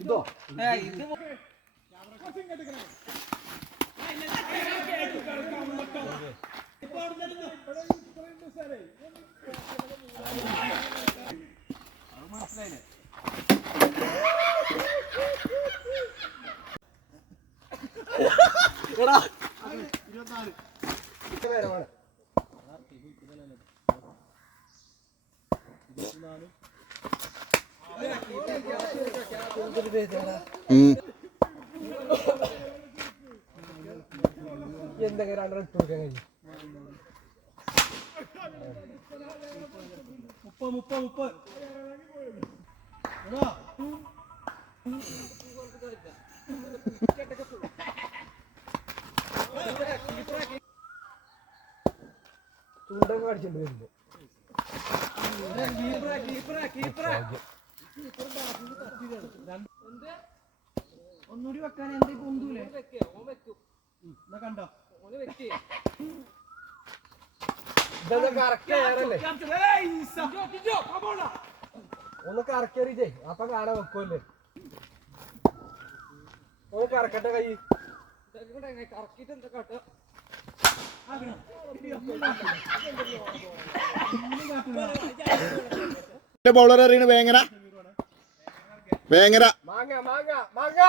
ഇതോ മനസ്സിലായില്ലേ? എടാ 24 എന്തൊക്കെ 2 റൺ കൊടുക്കാൻ കഴിയും. 30 ചൂണ്ടൊക്കെ അടിച്ചിട്ട് വരുന്നുണ്ട്. ഒന്നുകൂടി വെക്കാൻ എന്താ പൊന്തൂലേ? കണ്ടോ ഒന്ന് കറക്കറിച്ചേ അപ്പൊ കാണാൻ വെക്കുമല്ലേ. ഒന്ന് കറക്കട്ടെ കൈ കറക്കിട്ട് എന്താ കാട്ടുക? ബൗളർ അറിയണ വേങ്ങര വേങ്ങര മാങ്ങ മാങ്ങ മാങ്ങ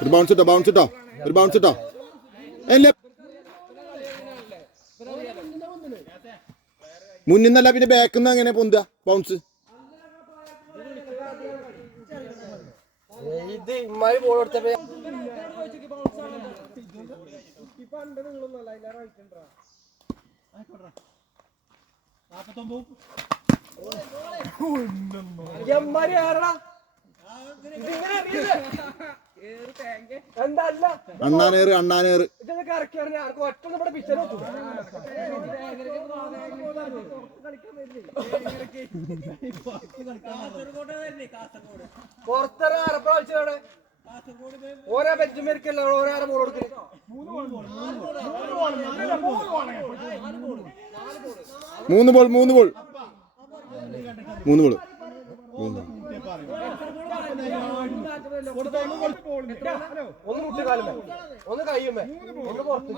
ഒരു ബൗൺസ് ഇട്ടോ ബൗൺസ് ഇട്ടോ ഒരു ബൗൺസ് ഇട്ടോ മുന്നിൽ നിന്നല്ല പിന്നെ ബാക്കിൽ നിന്ന് അങ്ങനെ പൊന്തുക ബൗൺസ്. ഇത് ഇമ്മായി ബോൾ കൊടുത്തപ്പോ അണ്ണാനേറ് അണ്ണാനേറ് ഇതൊക്കെ കറക്കി ആർക്കും ഒറ്റ ഇവിടെ പിച്ചർ പുറത്തറ അറപ്പ കളിച്ചവിടെ ഓരോ ബെഞ്ചുമേരിക്കല്ല ഓരോ ബോൾ കൊടുക്കുന്നത്. 3 ബോൾ 3 ബോൾ 3 ബോൾ ഒന്ന് മുട്ടുകാലുമേ ഒന്ന് കയ്യുമേ ഒന്ന് പുറത്ത്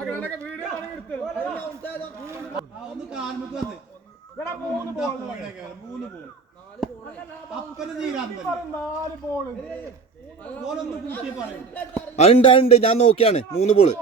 അതുണ്ട് ഞാൻ നോക്കിയാണ് 3 ബോള്